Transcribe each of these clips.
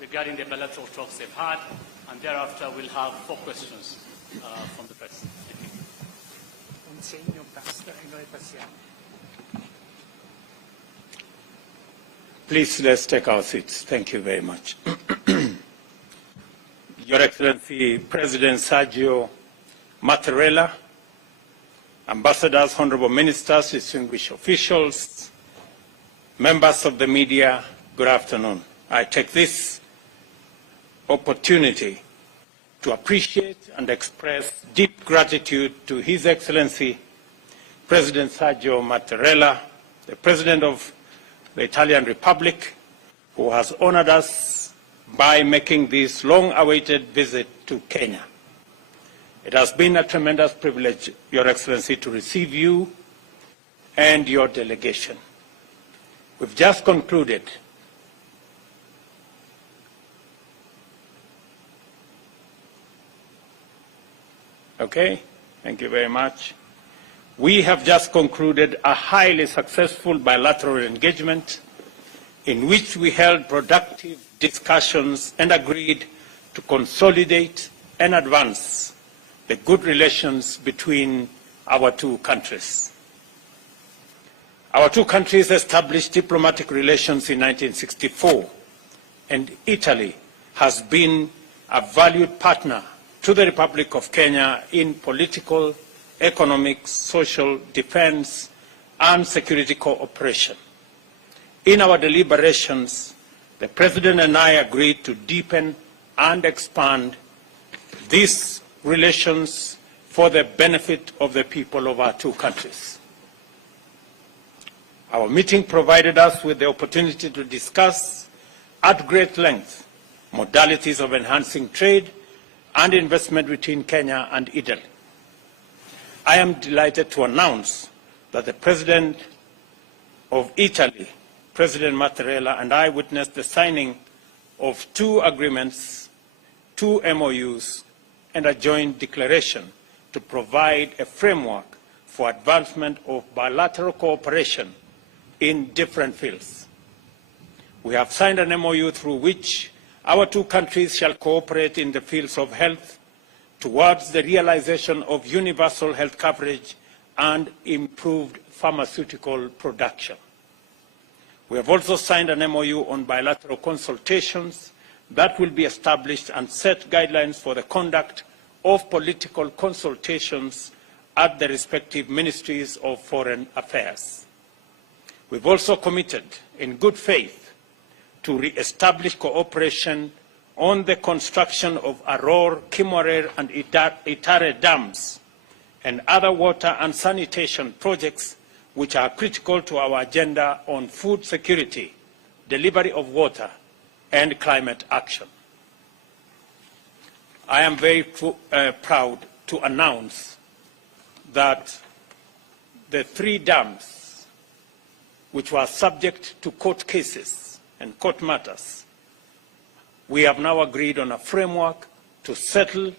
regarding the bilateral talks they've had, and thereafter we'll have 4 questions from the President. Please, let's take our seats. Thank you very much. Your Excellency, President Sergio Mattarella, ambassadors, honorable ministers, distinguished officials, members of the media, good afternoon. I take this opportunity to appreciate and express deep gratitude to His Excellency, President Sergio Mattarella, the President of the Italian Republic, who has honored us by making this long-awaited visit to Kenya. It has been a tremendous privilege, Your Excellency, to receive you and your delegation. We've just concluded Okay, thank you very much. We have just concluded a highly successful bilateral engagement in which we held productive discussions and agreed to consolidate and advance the good relations between our 2 countries. Our 2 countries established diplomatic relations in 1964, and Italy has been a valued partner to the Republic of Kenya in political, economic, social, defense, and security cooperation. In our deliberations, the President and I agreed to deepen and expand these relations for the benefit of the people of our 2 countries. Our meeting provided us with the opportunity to discuss at great length modalities of enhancing trade and investment between Kenya and Italy. I am delighted to announce that the President of Italy, President Mattarella, and I witnessed the signing of 2 agreements, 2 MOUs, and a joint declaration to provide a framework for advancement of bilateral cooperation in different fields. We have signed an MOU through which our 2 countries shall cooperate in the fields of health towards the realization of universal health coverage and improved pharmaceutical production. We have also signed an MOU on bilateral consultations that will be established and set guidelines for the conduct of political consultations at the respective ministries of foreign affairs. We've also committed in good faith to re-establish cooperation on the construction of Aror, Kimorer, and Itare dams and other water and sanitation projects which are critical to our agenda on food security, delivery of water, and climate action. I am very proud to announce that the 3 dams which were subject to court cases and court matters, we have now agreed on a framework to settle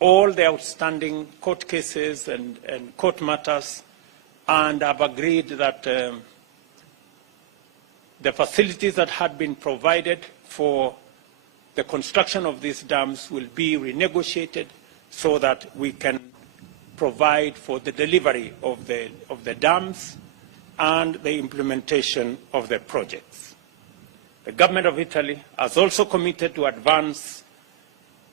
all the outstanding court cases and court matters, and have agreed that the facilities that had been provided for the construction of these dams will be renegotiated so that we can provide for the delivery of the dams and the implementation of the projects. The government of Italy has also committed to advance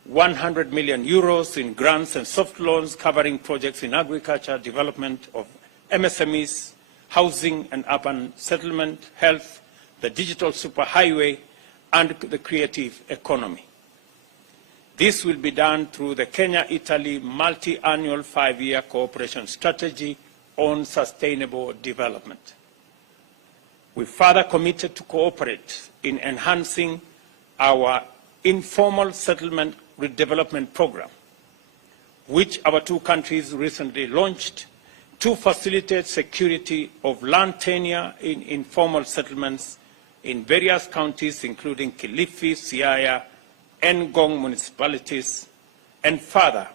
100 million euros in grants and soft loans covering projects in agriculture, development of MSMEs, housing and urban settlement, health, the digital superhighway, and the creative economy. This will be done through the Kenya-Italy multi-annual 5-year cooperation strategy on sustainable development. We further committed to cooperate in enhancing our informal settlement redevelopment program, which our 2 countries recently launched to facilitate security of land tenure in informal settlements in various counties, including Kilifi, Siaya, and Ngong municipalities. And further,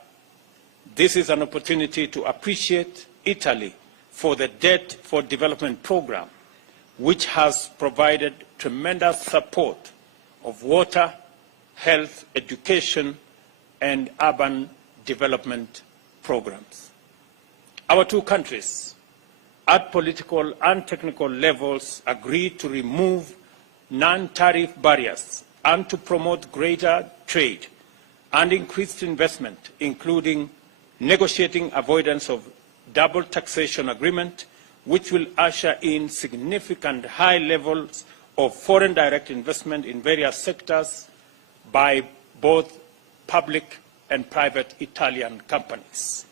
this is an opportunity to appreciate Italy for the Debt for Development program, which has provided tremendous support of water, health, education, and urban development programs. Our two countries, at political and technical levels, agreed to remove non-tariff barriers and to promote greater trade and increased investment, including negotiating avoidance of double taxation agreement, which will usher in significant high levels of foreign direct investment in various sectors by both public and private Italian companies.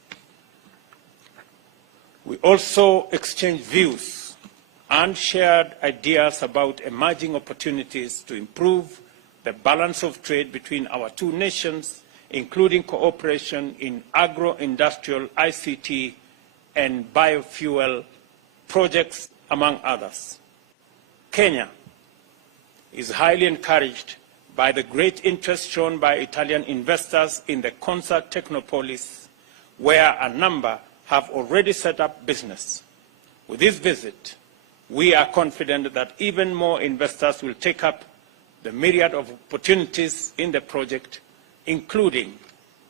We also exchanged views and shared ideas about emerging opportunities to improve the balance of trade between our two nations, including cooperation in agro-industrial, ICT, and biofuel projects, among others. Kenya is highly encouraged by the great interest shown by Italian investors in the Concert Technopolis, where a number have already set up business. With this visit, we are confident that even more investors will take up the myriad of opportunities in the project, including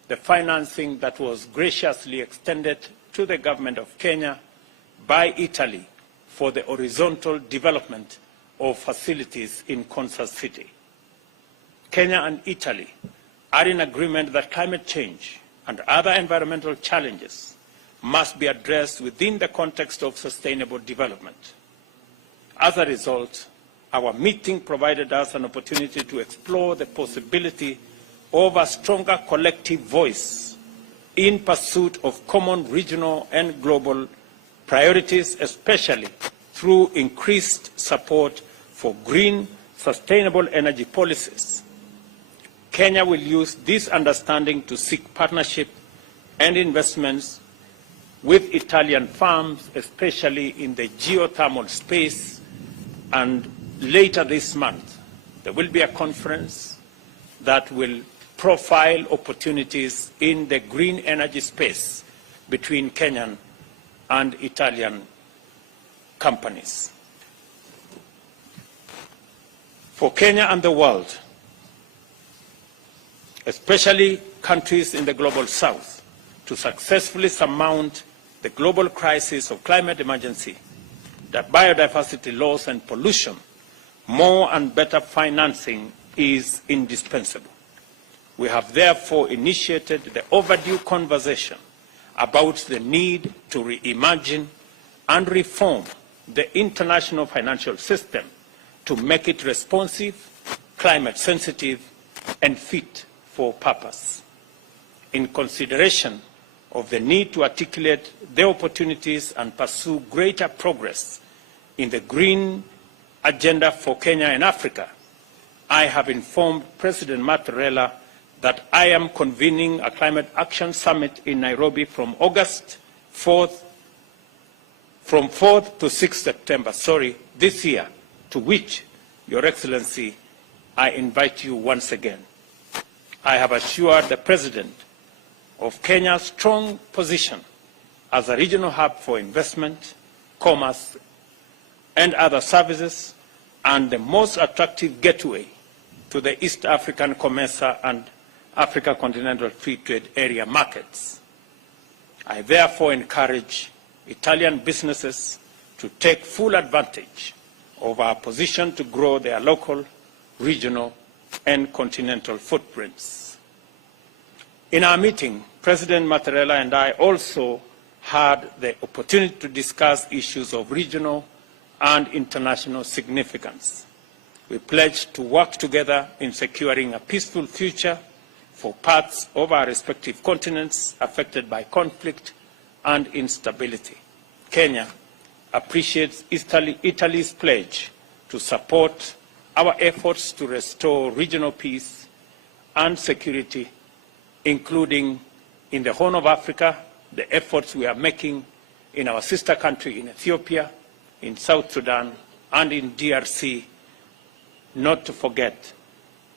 the financing that was graciously extended to the government of Kenya by Italy for the horizontal development of facilities in Concert City. Kenya and Italy are in agreement that climate change and other environmental challenges must be addressed within the context of sustainable development. As a result, our meeting provided us an opportunity to explore the possibility of a stronger collective voice in pursuit of common regional and global priorities, especially through increased support for green, sustainable energy policies. Kenya will use this understanding to seek partnership and investments with Italian firms, especially in the geothermal space, and later this month, there will be a conference that will profile opportunities in the green energy space between Kenyan and Italian companies. For Kenya and the world, especially countries in the global south, to successfully surmount the global crisis of climate emergency, the biodiversity loss and pollution, more and better financing is indispensable. We have therefore initiated the overdue conversation about the need to reimagine and reform the international financial system to make it responsive, climate sensitive, and fit for purpose. In consideration of the need to articulate the opportunities and pursue greater progress in the green agenda for Kenya and Africa, I have informed President Mattarella that I am convening a climate action summit in Nairobi from 4th to 6th September, this year, to which, Your Excellency, I invite you once again. I have assured the President of Kenya's strong position as a regional hub for investment, commerce, and other services, and the most attractive gateway to the East African COMESA and Africa Continental Free Trade Area markets. I therefore encourage Italian businesses to take full advantage of our position to grow their local, regional, and continental footprints. In our meeting, President Mattarella and I also had the opportunity to discuss issues of regional and international significance. We pledged to work together in securing a peaceful future for parts of our respective continents affected by conflict and instability. Kenya appreciates Italy's pledge to support our efforts to restore regional peace and security, including in the Horn of Africa, the efforts we are making in our sister country in Ethiopia, in South Sudan, and in DRC, not to forget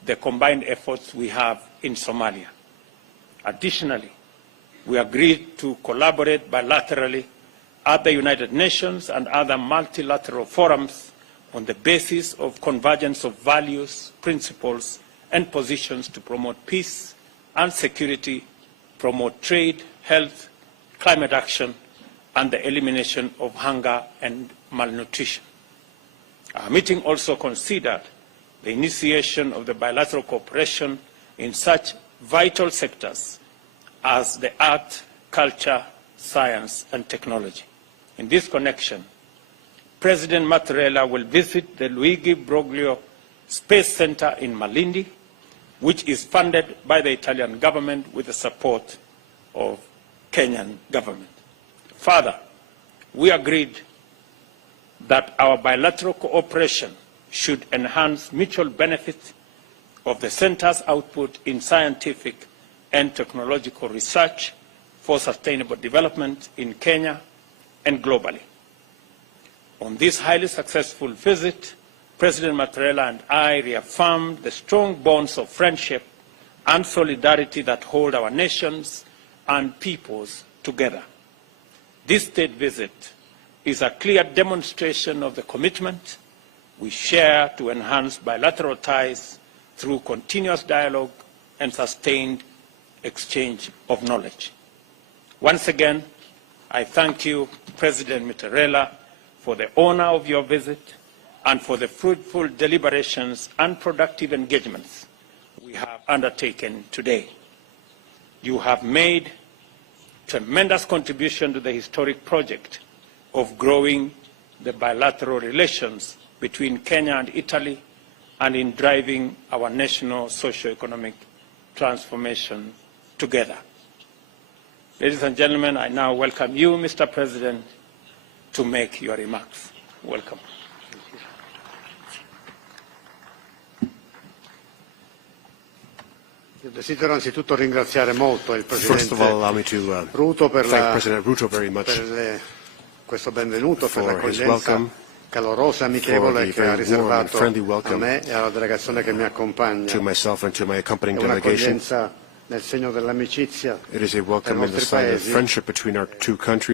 the combined efforts we have in Somalia. Additionally, we agreed to collaborate bilaterally at the United Nations and other multilateral forums on the basis of convergence of values, principles, and positions to promote peace and security, promote trade, health, climate action, and the elimination of hunger and malnutrition. Our meeting also considered the initiation of the bilateral cooperation in such vital sectors as the art, culture, science, and technology. In this connection, President Mattarella will visit the Luigi Broglio Space Center in Malindi, which is funded by the Italian government with the support of Kenyan government. Further, we agreed that our bilateral cooperation should enhance mutual benefit of the center's output in scientific and technological research for sustainable development in Kenya and globally. On this highly successful visit, President Mattarella and I reaffirmed the strong bonds of friendship and solidarity that hold our nations and peoples together. This state visit is a clear demonstration of the commitment we share to enhance bilateral ties through continuous dialogue and sustained exchange of knowledge. Once again, I thank you, President Mattarella, for the honor of your visit and for the fruitful deliberations and productive engagements we have undertaken today. You have made tremendous contribution to the historic project of growing the bilateral relations between Kenya and Italy and in driving our national socio-economic transformation together. Ladies and gentlemen, I now welcome you, Mr. President, to make your remarks. Welcome. Desidero anzitutto ringraziare molto il First of all, allow me to Ruto per thank President Ruto very much questo benvenuto, per for his l'accoglienza welcome, calorosa, amichevole che ha riservato friendly a welcome me e alla delegazione che mi accompagna. to myself and to my accompanying È delegation. un'accoglienza nel segno dell'amicizia It is a welcome tra i in the nostri sign of paesi. friendship between our two countries.